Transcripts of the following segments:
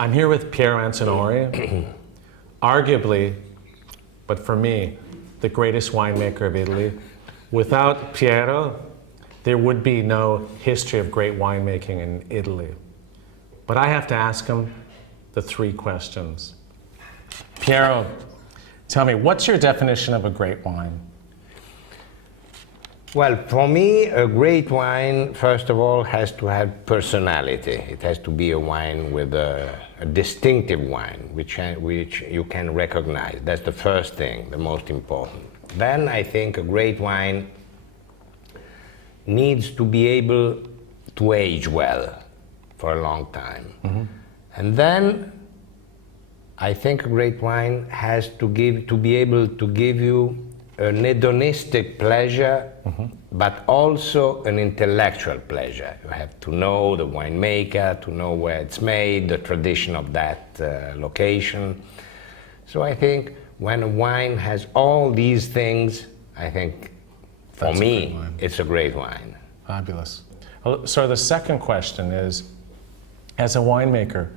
I'm here with Piero Antinori, arguably, but for me, the greatest winemaker of Italy. Without Piero, there would be no history of great winemaking in Italy. But I have to ask him the three questions. Piero, tell me, what's your definition of a great wine? Well, for me, a great wine, first of all, has to have personality. It has to be a wine with a distinctive wine, which you can recognize. That's the first thing, the most important. Then I think a great wine needs to be able to age well for a long time. Mm-hmm. And then I think a great wine has to be able to give you an hedonistic pleasure, mm-hmm. but also an intellectual pleasure. You have to know the winemaker, to know where it's made, the tradition of that location. So I think when a wine has all these things, I think for me, it's a great wine. Fabulous. So the second question is, as a winemaker,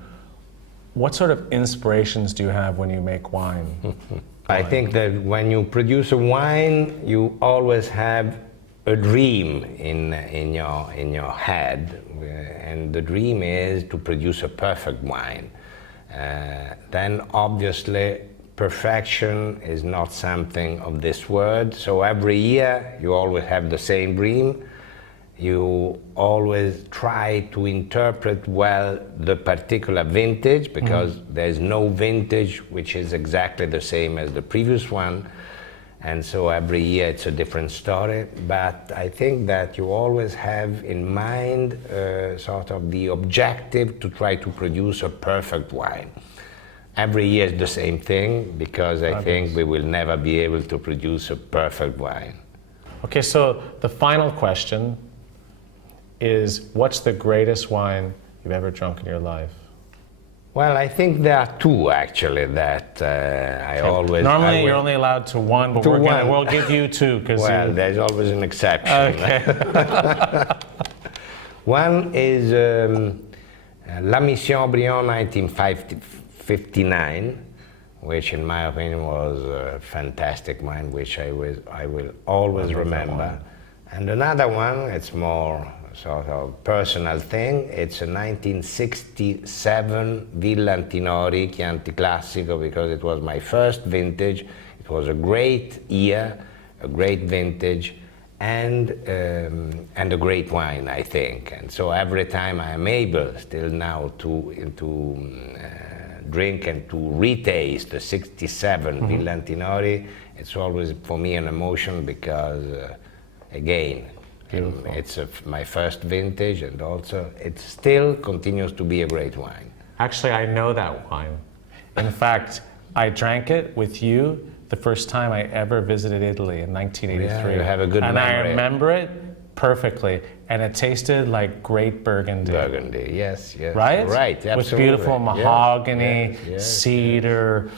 what sort of inspirations do you have when you make wine? I think that when you produce a wine, you always have a dream in your head, and the dream is to produce a perfect wine. Then obviously perfection is not something of this world, so every year you always have the same dream. You always try to interpret well the particular vintage, because there's no vintage which is exactly the same as the previous one, and so every year it's a different story. But I think that you always have in mind sort of the objective to try to produce a perfect wine. Every year is the same thing, because I think we will never be able to produce a perfect wine. Okay, so the final question is, what's the greatest wine you've ever drunk in your life? Well, I think there are two actually that I always... Normally you're only allowed to one, but we'll give you two. Well, there's always an exception. Okay. One is La Mission Briand 1959, which in my opinion was a fantastic wine, which I will always remember. And another one, it's more sort of personal thing. It's a 1967 Villa Antinori Chianti Classico, because it was my first vintage. It was a great year, a great vintage, and a great wine, I think. And so every time I am able still now to drink and to retaste the 67 Villa Antinori, it's always for me an emotion, because again, it's my first vintage, and also it still continues to be a great wine. Actually, I know that wine. In fact, I drank it with you the first time I ever visited Italy in 1983. Yeah, you have a good memory. And I remember it perfectly, and it tasted like great Burgundy. Burgundy, yes, yes. Right? Right, absolutely. With beautiful mahogany, yes. cedar,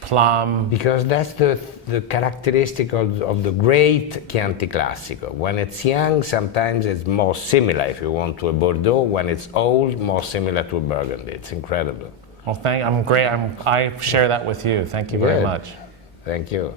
plum. Because that's the characteristic of the great Chianti Classico. When it's young, sometimes it's more similar, if you want, to a Bordeaux. When it's old, more similar to a Burgundy. It's incredible. Well, I share that with you. Thank you very much. Thank you.